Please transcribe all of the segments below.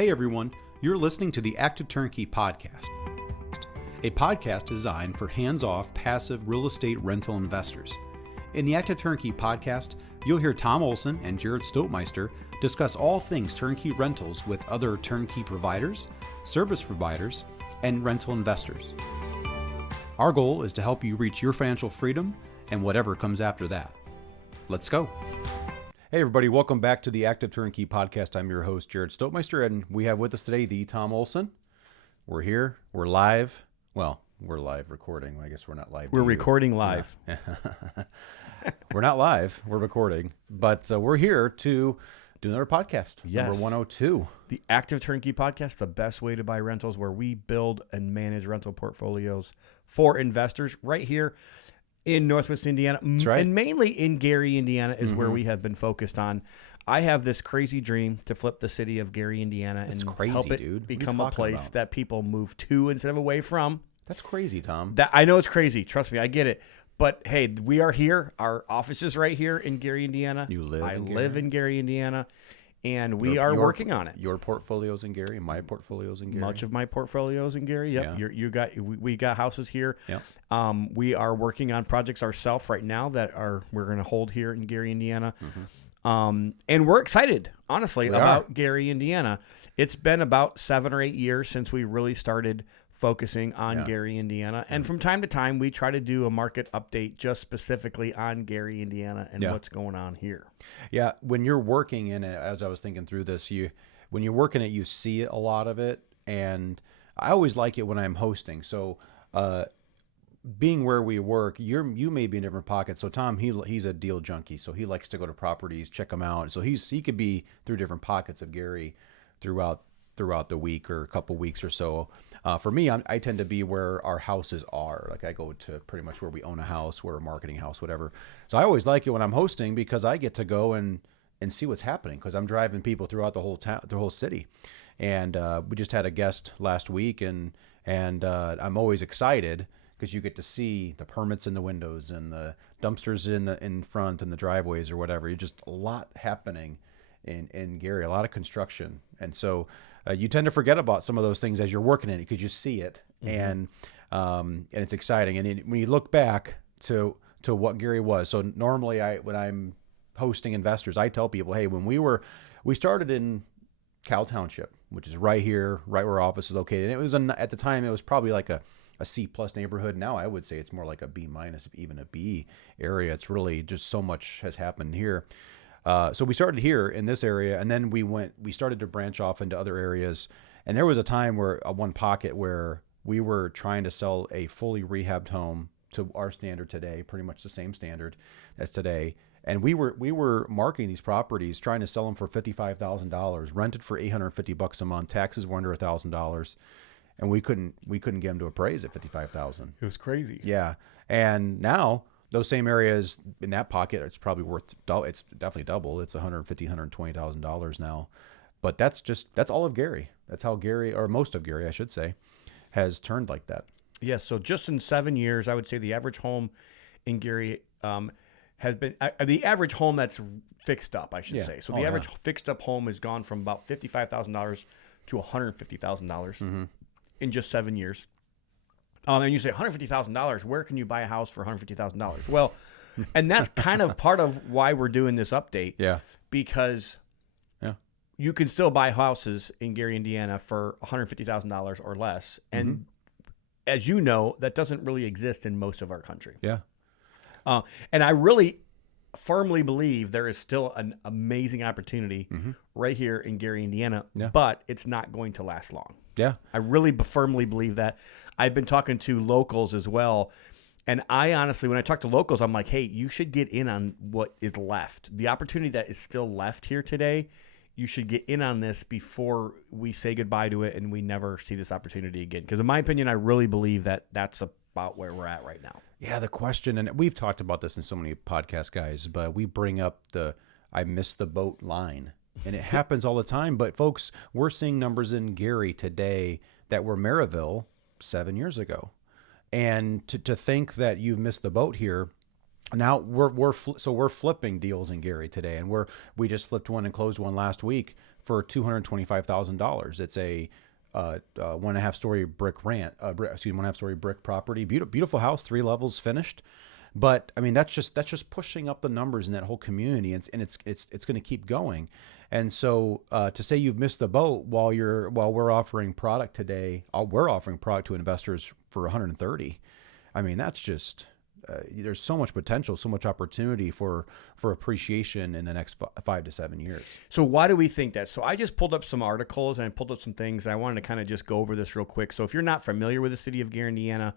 Hey everyone, you're listening to the Active Turnkey Podcast, a podcast designed for hands-off, passive real estate rental investors. In the Active Turnkey Podcast, you'll hear Tom Olson and Jared Stoltmeister discuss all things turnkey rentals with other turnkey providers, service providers, and rental investors. Our goal is to help you reach your financial freedom and whatever comes after that. Let's go. Hey everybody, welcome back to the Active Turnkey Podcast. I'm your host, Jared Stoltmeister, and we have with us today the Tom Olson. We're here. We're live. Well, we're live recording. I guess we're not live. We're recording live. Yeah. We're not live. We're recording. But we're here to do another podcast. Yes. Number 102. The Active Turnkey Podcast, the best way to buy rentals, where we build and manage rental portfolios for investors right here in Northwest Indiana. That's right. And mainly in Gary, Indiana is where we have been focused on. I have this crazy dream to flip the city of Gary, Indiana and crazy, help it dude. become a place that people move to instead of away from. That's crazy, Tom. That I know it's crazy. Trust me, I get it. But hey, we are here. Our office is right here in Gary, Indiana. You live I in Gary? live in Gary, Indiana. And we are working on it. Your portfolio's in Gary, my portfolio's in Gary. Much of my portfolio's in Gary. Yep. Yeah. We got houses here. Yep. We are working on projects ourselves right now that we're going to hold here in Gary, Indiana. And we're excited, honestly, about Gary, Indiana. It's been about 7 or 8 years since we really started focusing on Gary, Indiana. And from time to time, we try to do a market update just specifically on Gary, Indiana and what's going on here. Yeah, when you're working in it, as I was thinking through this, when you're working it, you see a lot of it. And I always like it when I'm hosting. So being where we work, you may be in different pockets. So Tom, he's a deal junkie. So he likes to go to properties, check them out. So he could be through different pockets of Gary throughout the week or a couple weeks or so. For me, I tend to be where our houses are. Like I go to pretty much where we own a house, we're a marketing house, whatever. So I always like it when I'm hosting because I get to go and see what's happening because I'm driving people throughout the whole town, the whole city. And we just had a guest last week, and I'm always excited because you get to see the permits in the windows and the dumpsters in front and the driveways or whatever. You're just a lot happening in Gary, a lot of construction. And so you tend to forget about some of those things as you're working in it because you see it, and it's exciting. And when you look back to what Gary was, so normally when I'm hosting investors, I tell people, hey, when we started in Cal Township, which is right here, right where our office is located. And it was at the time it was probably like a C+ neighborhood. Now I would say it's more like a B-, even a B area. It's really just so much has happened here. So we started here in this area, and then we started to branch off into other areas. And there was a time where one pocket where we were trying to sell a fully rehabbed home to our standard today, pretty much the same standard as today. And we were marketing these properties, trying to sell them for $55,000, rented for $850 a month. Taxes were under $1,000, and we couldn't get them to appraise at $55,000. It was crazy. Yeah, and now those same areas in that pocket, it's probably worth it's definitely double. It's $120,000 now, but that's all of Gary. That's how Gary, or most of Gary, I should say, has turned like that. Yes. So just in 7 years, I would say the average home in Gary has been the average home that's fixed up, I should say. So the average fixed up home has gone from about $55,000 to $150,000 in just 7 years. And you say $150,000, where can you buy a house for $150,000? Well, and that's kind of part of why we're doing this update. Yeah. Because you can still buy houses in Gary, Indiana for $150,000 or less. And as you know, that doesn't really exist in most of our country. Yeah. And I really firmly believe there is still an amazing opportunity right here in Gary, Indiana, but it's not going to last long. Yeah. I really firmly believe that. I've been talking to locals as well. And I honestly, when I talk to locals, I'm like, hey, you should get in on what is left. The opportunity that is still left here today, you should get in on this before we say goodbye to it and we never see this opportunity again. Because in my opinion, I really believe that that's about where we're at right now. Yeah, the question, and we've talked about this in so many podcasts, guys, but we bring up I missed the boat line. And it happens all the time. But folks, we're seeing numbers in Gary today that were Maryville 7 years ago. And to think that you've missed the boat here, Now we're flipping deals in Gary today, and we just flipped one and closed one last week for $225,000. It's a 1.5 story brick 1.5 story brick property. Beautiful house, 3 levels finished. But I mean, that's just pushing up the numbers in that whole community, and it's going to keep going. And so to say you've missed the boat while we're offering product today, we're offering product to investors for 130. I mean, that's just there's so much potential, so much opportunity for appreciation in the next 5 to 7 years. So why do we think that? So I just pulled up some articles and I pulled up some things. I wanted to kind of just go over this real quick. So if you're not familiar with the city of Gary, Indiana,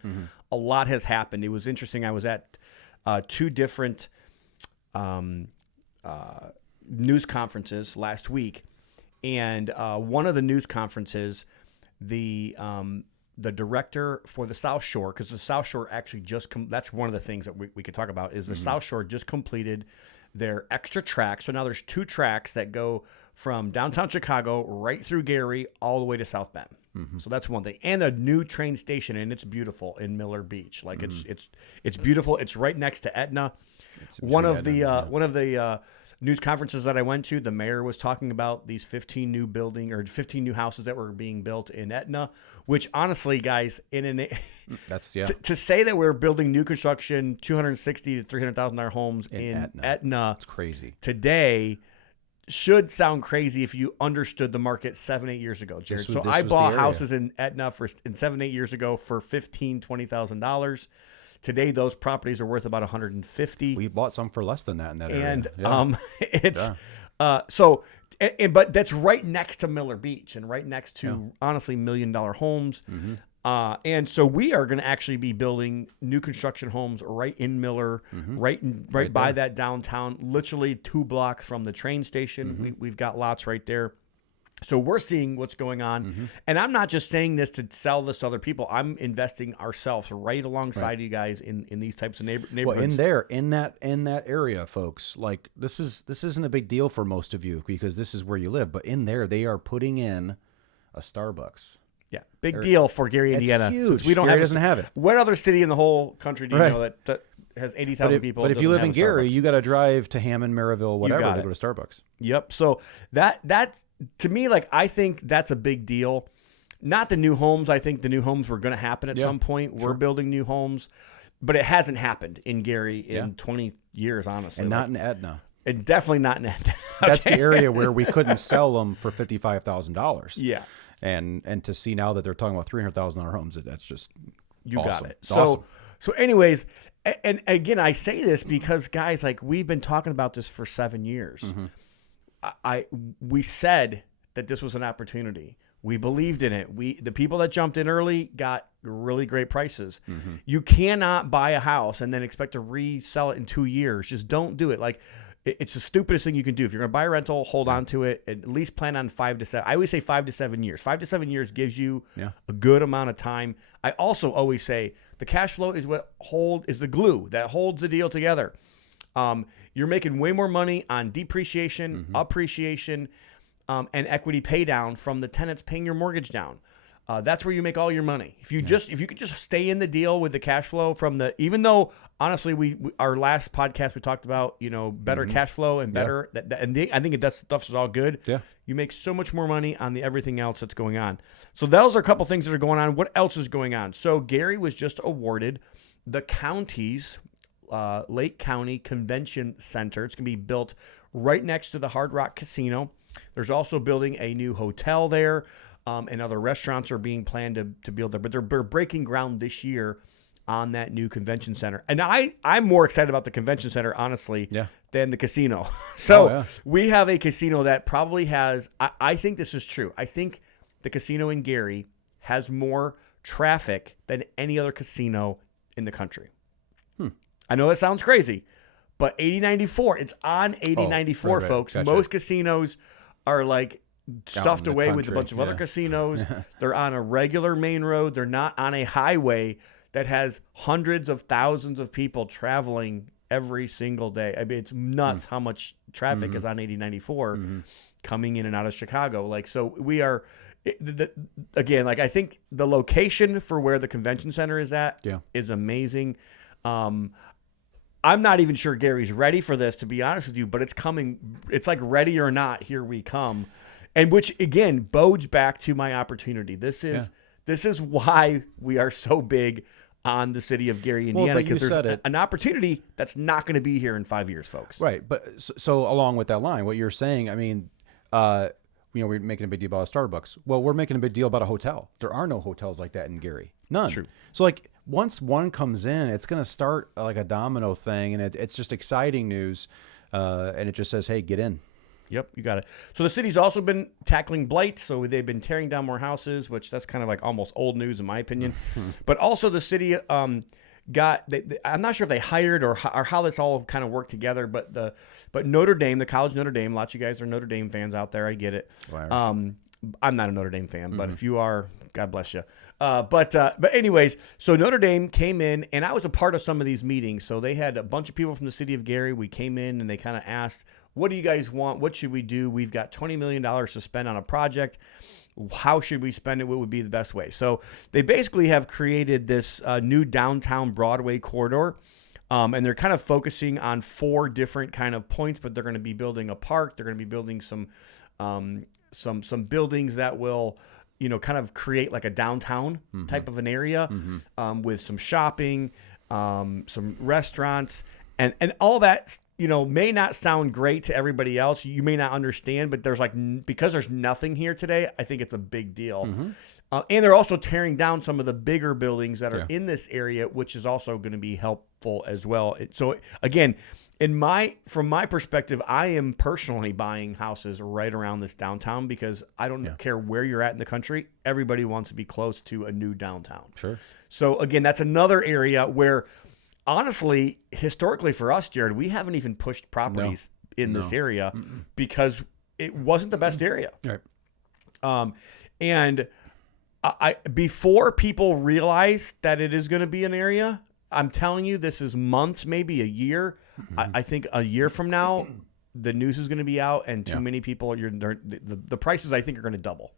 a lot has happened. It was interesting. I was at 2 different news conferences last week, and one of the news conferences, the director for the South Shore, because the South Shore actually that's one of the things that we could talk about, is the South Shore just completed their extra track. So now there's 2 tracks that go from downtown Chicago right through Gary all the way to South Bend. So that's one thing. And a new train station, and it's beautiful in Miller Beach. Like it's beautiful. It's right next to Etna. One of the news conferences that I went to, the mayor was talking about these 15 new houses that were being built in Etna, which honestly, guys, to say that we're building new construction $260,000 to $300,000 homes in Etna, it's crazy today, should sound crazy if you understood the market 7-8 years ago, Jared. So I bought houses in Etna 7-8 years ago for $15,000-$20,000. Today, those properties are worth about $150,000. We bought some for less than that in that area. And but that's right next to Miller Beach and right next to honestly $1 million homes. And so we are going to actually be building new construction homes right in Miller, right by that downtown, literally 2 blocks from the train station. We've got lots right there. So we're seeing what's going on. And I'm not just saying this to sell this to other people. I'm investing ourselves right alongside you guys in these types of neighborhoods. Well, in that area, folks, like this isn't a big deal for most of you because this is where you live. But in there, they are putting in a Starbucks. Yeah, big deal for Gary, Indiana. Huge. Since we don't Gary doesn't have it. What other city in the whole country do you know that has 80,000 people? But if you live in Gary, you got to drive to Hammond, Maryville, whatever, to go to Starbucks. Yep. So that to me, like, I think that's a big deal. Not the new homes. I think the new homes were going to happen at some point. We're building new homes, but it hasn't happened in Gary in 20 years, honestly. And not in Etna. And definitely not in Etna. That's the area where we couldn't sell them for $55,000. Yeah. And to see now that they're talking about $300,000 homes, that's just awesome. Got it. It's awesome. So anyways, and again, I say this because, guys, like, we've been talking about this for 7 years. We said that this was an opportunity. We believed in it. The people that jumped in early got really great prices. You cannot buy a house and then expect to resell it in 2 years. Just don't do it. Like, it's the stupidest thing you can do. If you're going to buy a rental, hold on to it. At least plan on 5 to 7. I always say 5 to 7 years. 5 to 7 years gives you a good amount of time. I also always say the cash flow is is the glue that holds the deal together. You're making way more money on depreciation, appreciation, and equity pay down from the tenants paying your mortgage down. That's where you make all your money. If you could just stay in the deal with the cash flow even though honestly we our last podcast we talked about better cash flow and better I think that stuff is all good. Yeah, you make so much more money on everything else that's going on. So those are a couple things that are going on. What else is going on? So Gary was just awarded the county's Lake County Convention Center. It's going to be built right next to the Hard Rock Casino. There's also building a new hotel there. And other restaurants are being planned to build there. But they're breaking ground this year on that new convention center. And I'm more excited about the convention center, honestly, than the casino. So we have a casino that probably has, I think this is true. I think the casino in Gary has more traffic than any other casino in the country. I know that sounds crazy, but 8094, it's on 8094, folks. Gotcha. Most casinos are like stuffed away with a bunch of other casinos. They're on a regular main road. They're not on a highway that has hundreds of thousands of people traveling every single day. I mean, it's nuts how much traffic is on 8094 coming in and out of Chicago. Like, so we are, again, like, I think the location for where the convention center is at is amazing. I'm not even sure Gary's ready for this, to be honest with you, but it's coming. It's like ready or not, here we come. And which, again, bodes back to my opportunity. This is why we are so big on the city of Gary, Indiana, because there's an opportunity that's not going to be here in 5 years, folks. Right. But so along with that line, what you're saying, I mean, we're making a big deal about a Starbucks. Well, we're making a big deal about a hotel. There are no hotels like that in Gary. None. True. So like once one comes in, it's going to start like a domino thing, and it's just exciting news. And it just says, hey, get in. Yep, you got it. So the city's also been tackling blight. So they've been tearing down more houses, which that's kind of like almost old news in my opinion. But also the city I'm not sure if they hired or how this all kind of worked together. But Notre Dame, the College Notre Dame, lots of you guys are Notre Dame fans out there. I get it. I'm not a Notre Dame fan, but if you are, God bless you. But anyways, so Notre Dame came in, and I was a part of some of these meetings. So they had a bunch of people from the city of Gary. We came in, and they kind of asked, what do you guys want? What should we do? We've got $20 million to spend on a project. How should we spend it? What would be the best way? So they basically have created this new downtown Broadway corridor. And they're kind of focusing on 4 different kind of points, but they're going to be building a park. They're going to be building some buildings that will, kind of create like a downtown type of an area with some shopping, some restaurants, and all that, may not sound great to everybody else. You may not understand, but because there's nothing here today, I think it's a big deal. And they're also tearing down some of the bigger buildings that are in this area, which is also going to be helpful as well. So again, from my perspective, I am personally buying houses right around this downtown because I don't care where you're at in the country. Everybody wants to be close to a new downtown. Sure. So again, that's another area where, honestly, historically for us, Jared, we haven't even pushed properties in this area because it wasn't the best area. Right. And before people realize that it is going to be an area, I'm telling you, this is months, maybe a year. I think a year from now, the news is going to be out, and too many people the prices I think are going to double.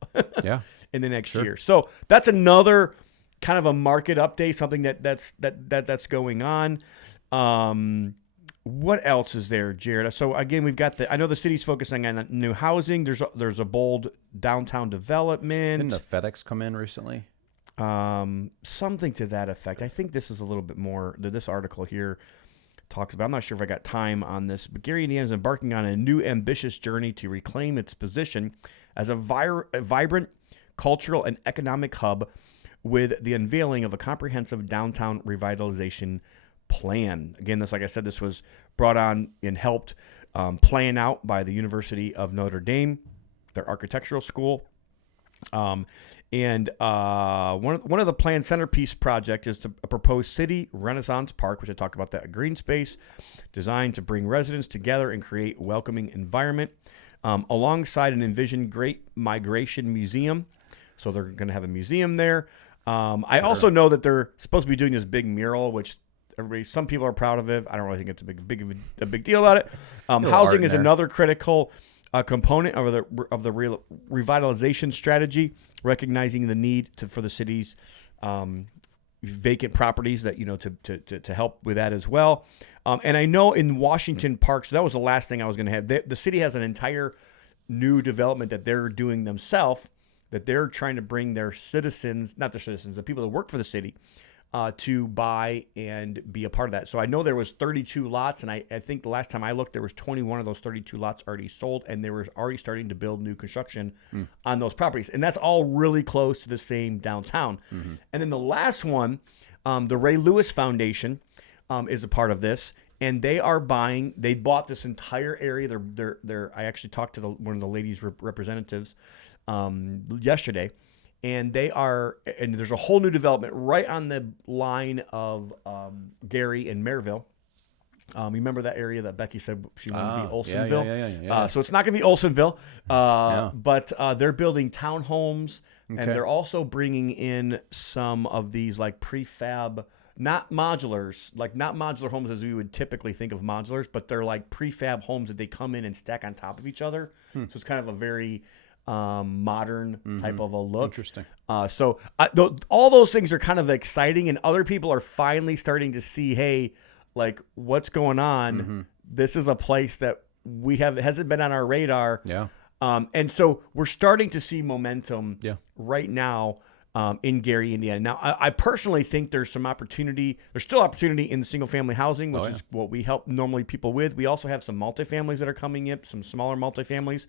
In the next year. So that's another kind of a market update, something that's going on. What else is there, Jared? So again, we've got I know the city's focusing on new housing. There's a bold downtown development. Didn't the FedEx come in recently? Something to that effect. I think this is a little bit more. This article here talks about. I'm not sure if I got time on this, but Gary, Indiana is embarking on a new ambitious journey to reclaim its position as a vibrant cultural and economic hub with the unveiling of a comprehensive downtown revitalization plan. Again, like I said, this was brought on and helped plan out by the University of Notre Dame, their architectural school. And one of the planned centerpiece project is to propose City Renaissance Park, which I talked about, that green space designed to bring residents together and create a welcoming environment, alongside an envisioned Great Migration Museum. So they're going to have a museum there. I also know that they're supposed to be doing this big mural, which some people are proud of it. I don't really think it's a big deal about it. Housing is another critical component of the revitalization strategy, recognizing the need for the city's vacant properties that to help with that as well. And I know in Washington Park, so that was the last thing I was going to have. The city has an entire new development that they're doing themselves, that they're trying to bring their citizens, not their citizens, the people that work for the city, to buy and be a part of that. So I know there was 32 lots, and I think the last time I looked, there was 21 of those 32 lots already sold, and they were already starting to build new construction on those properties. And that's all really close to the same downtown. And then the last one, the Ray Lewis Foundation is a part of this, and they bought this entire area. I actually talked to one of the ladies' representatives yesterday. And there's a whole new development right on the line of Gary and Maryville. Remember that area that Becky said she wanted to be Olsonville? Yeah. So it's not going to be Olsonville, but they're building townhomes, and they're also bringing in some of these like prefab, not modular homes as we would typically think of modulars, but they're like prefab homes that they come in and stack on top of each other. So it's kind of a very modern type of a look. Interesting. So all those things are kind of exciting, and other people are finally starting to see, hey, like, what's going on? This is a place that hasn't been on our radar. Yeah. And so we're starting to see momentum right now in Gary, Indiana. Now, I personally think there's some opportunity. There's still opportunity in the single family housing, which is what we help normally people with. We also have some multifamilies that are coming in, some smaller multifamilies.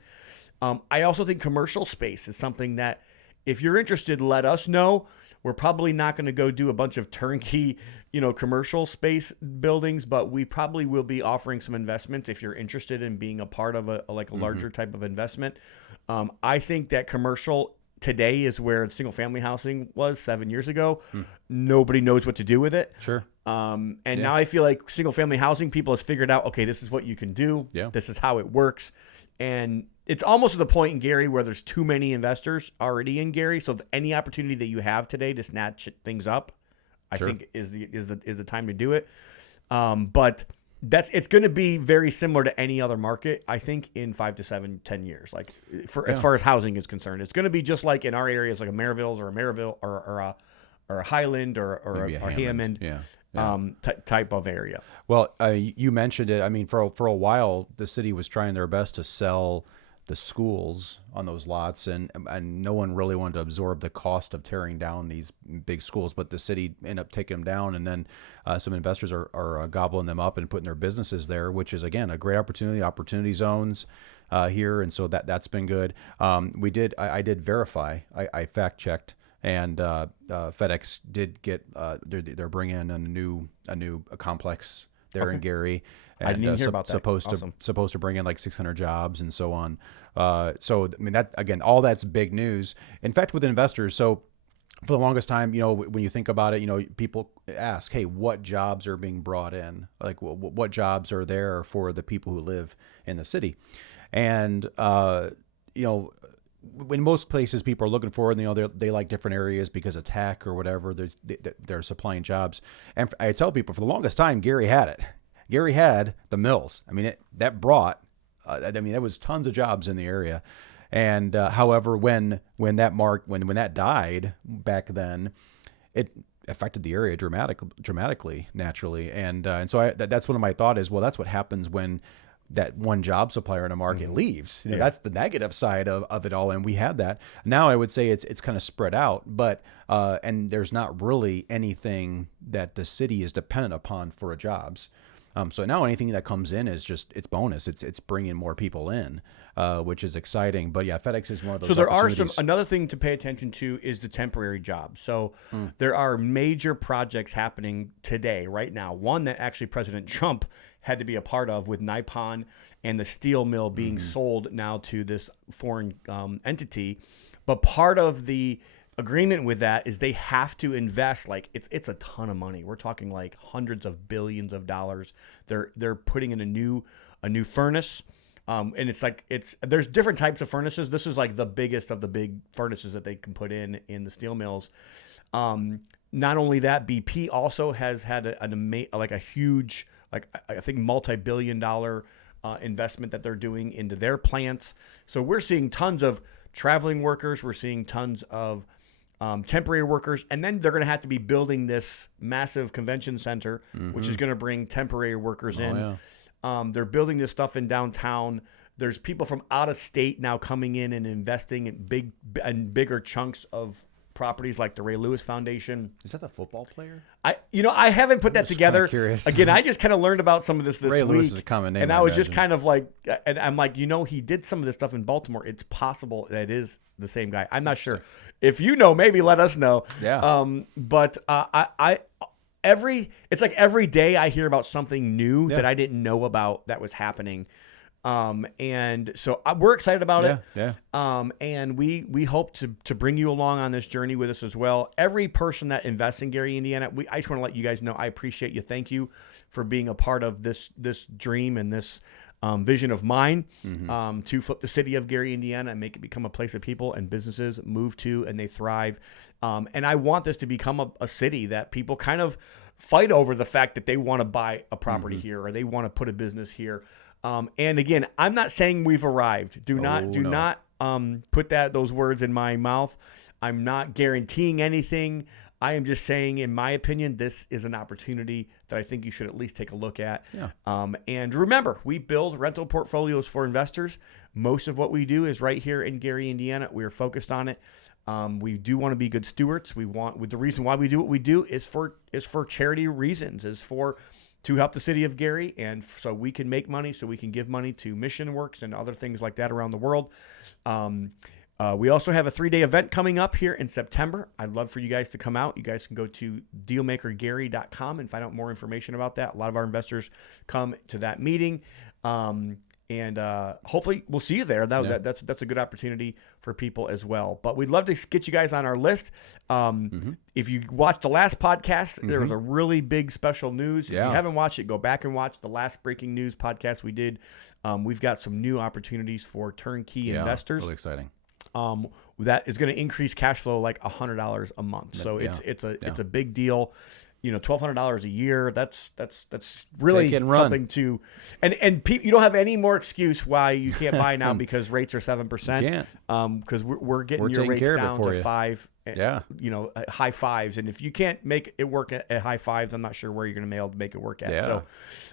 I also think commercial space is something that, if you're interested, let us know. We're probably not going to go do a bunch of turnkey, commercial space buildings, but we probably will be offering some investments if you're interested in being a part of a larger type of investment. I think that commercial today is where single family housing was 7 years ago. Nobody knows what to do with it. Sure. Now I feel like single family housing people has figured out, okay, this is what you can do. Yeah. This is how it works. And it's almost to the point in Gary where there's too many investors already in Gary. So any opportunity that you have today to snatch things up, I think is the time to do it. But it's going to be very similar to any other market, I think, in 5 to 7, 10 years. Like as far as housing is concerned, it's going to be just like in our areas, like a Maryville or a Highland or a Hammond. Type of area. Well, you mentioned it. I mean, for a while, the city was trying their best to sell the schools on those lots, and no one really wanted to absorb the cost of tearing down these big schools. But the city ended up taking them down, and then some investors are gobbling them up and putting their businesses there, which is again a great opportunity zones here, and so that's been good. I did verify. I fact checked. And FedEx did get they're bringing in a new complex there in Gary. And, I didn't even hear about that. Supposed to bring in like 600 jobs and so on. So I mean that again, all that's big news. In fact, with investors, so for the longest time, when you think about it, people ask, hey, what jobs are being brought in? Like what jobs are there for the people who live in the city? And in most places people are looking for, they like different areas because of tech or whatever. They're supplying jobs. And I tell people for the longest time, Gary had it. Gary had the mills. I mean, that was tons of jobs in the area. And however, when that died back then, it affected the area dramatically, naturally. And so that's one of my thought is, well, that's what happens when that one job supplier in a market leaves. That's the negative side of it all. And we had that. Now I would say it's kind of spread out, but and there's not really anything that the city is dependent upon for jobs. So now anything that comes in is it's bonus. It's bringing more people in, which is exciting. But yeah, FedEx is one of those. So there are another thing to pay attention to is the temporary jobs. So there are major projects happening today, right now. One that actually President Trump had to be a part of with Nippon and the steel mill being sold now to this foreign entity. But part of the agreement with that is they have to invest, like it's a ton of money. We're talking like hundreds of billions of dollars. They're putting in a new furnace. And there's different types of furnaces. This is like the biggest of the big furnaces that they can put in the steel mills. Not only that, BP also has had a huge, I think multi-billion-dollar investment that they're doing into their plants. So we're seeing tons of traveling workers. We're seeing tons of temporary workers, and then they're going to have to be building this massive convention center, which is going to bring temporary workers in. Yeah. They're building this stuff in downtown. There's people from out of state now coming in and investing in bigger chunks of properties like the Ray Lewis Foundation. Is that the football player? I haven't put that together. Curious. Again, I just kind of learned about some of this Ray week. Lewis is a common name. And I was just kind of like, and I'm like, he did some of this stuff in Baltimore. It's possible that it is the same guy. I'm not sure. If you know, maybe let us know. Yeah. But it's like every day I hear about something new that I didn't know about that was happening. And so we're excited about it. Yeah. And we hope to bring you along on this journey with us as well. Every person that invests in Gary, Indiana, I just want to let you guys know, I appreciate you. Thank you for being a part of this dream and this vision of mine, to flip the city of Gary, Indiana, and make it become a place that people and businesses move to and they thrive. And I want this to become a city that people kind of fight over the fact that they want to buy a property here or they want to put a business here. And again, I'm not saying we've arrived. Do not put those words in my mouth. I'm not guaranteeing anything. I am just saying, in my opinion, this is an opportunity that I think you should at least take a look at. Yeah. And remember, we build rental portfolios for investors. Most of what we do is right here in Gary, Indiana. We are focused on it. We do want to be good stewards. The reason why we do what we do is for charity reasons, to help the city of Gary, and so we can make money, so we can give money to mission works and other things like that around the world. We also have a 3-day event coming up here in September. I'd love for you guys to come out. You guys can go to dealmakergary.com and find out more information about that. A lot of our investors come to that meeting. And hopefully we'll see you there. That's a good opportunity for people as well. But we'd love to get you guys on our list. If you watched the last podcast, there was a really big special news. If you haven't watched it, go back and watch the last breaking news podcast we did. We've got some new opportunities for turnkey investors. Really exciting. That is going to increase cash flow like $100 a month. So it's a big deal. $1,200 a year. That's really something to, and you don't have any more excuse why you can't buy now because rates are 7%. Because we're getting your rates down to 5. High 5s, and if you can't make it work at high 5s, I'm not sure where you're going to be able to make it work at. So,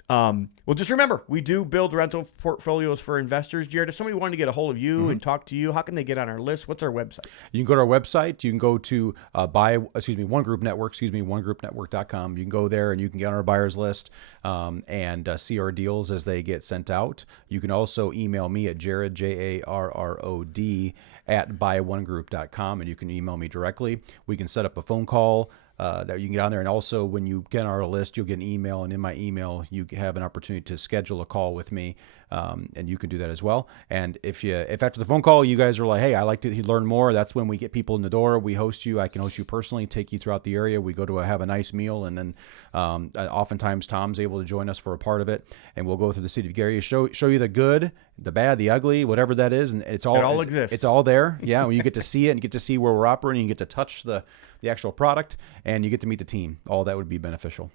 well, just remember, we do build rental portfolios for investors. Jared, if somebody wanted to get a hold of you and talk to you, how can they get on our list? What's our website? You can go to our website. You can go to One Group Network, onegroupnetwork.com. You can go there and you can get on our buyers list and see our deals as they get sent out. You can also email me at Jared, JARROD, at buyonegroup.com, and you can email me directly. We can set up a phone call that you can get on there, and also when you get on our list, you'll get an email, and in my email you have an opportunity to schedule a call with me, and you can do that as well. And if after the phone call you guys are like, hey, I like to learn more, that's when we get people in the door. We host you. I can host you personally, take you throughout the area. We go to have a nice meal, and then oftentimes Tom's able to join us for a part of it, and we'll go through the city of Gary, show you the good, the bad, the ugly, whatever that is, and it all exists. It's all there. Yeah, when you get to see it and you get to see where we're operating, you get to touch the actual product, and you get to meet the team. All that would be beneficial.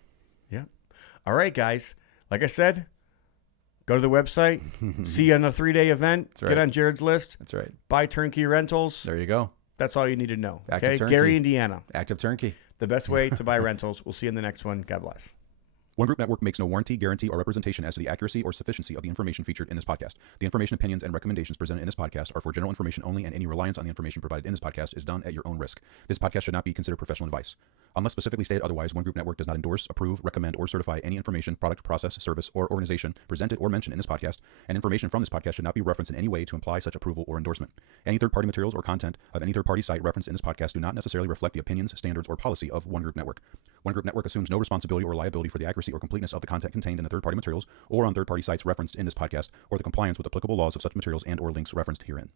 Yeah. All right, guys. Like I said, go to the website, see you on a 3-day event, get on Jared's list. That's right. Buy turnkey rentals. There you go. That's all you need to know. Active Turnkey. Gary, Indiana. Active Turnkey. The best way to buy rentals. We'll see you in the next one. God bless. One Group Network makes no warranty, guarantee, or representation as to the accuracy or sufficiency of the information featured in this podcast. The information, opinions, and recommendations presented in this podcast are for general information only, and any reliance on the information provided in this podcast is done at your own risk. This podcast should not be considered professional advice. Unless specifically stated otherwise, One Group Network does not endorse, approve, recommend, or certify any information, product, process, service, or organization presented or mentioned in this podcast, and information from this podcast should not be referenced in any way to imply such approval or endorsement. Any third-party materials or content of any third-party site referenced in this podcast do not necessarily reflect the opinions, standards, or policy of One Group Network. One Group Network assumes no responsibility or liability for the accuracy or completeness of the content contained in the third-party materials or on third-party sites referenced in this podcast, or the compliance with applicable laws of such materials and or links referenced herein.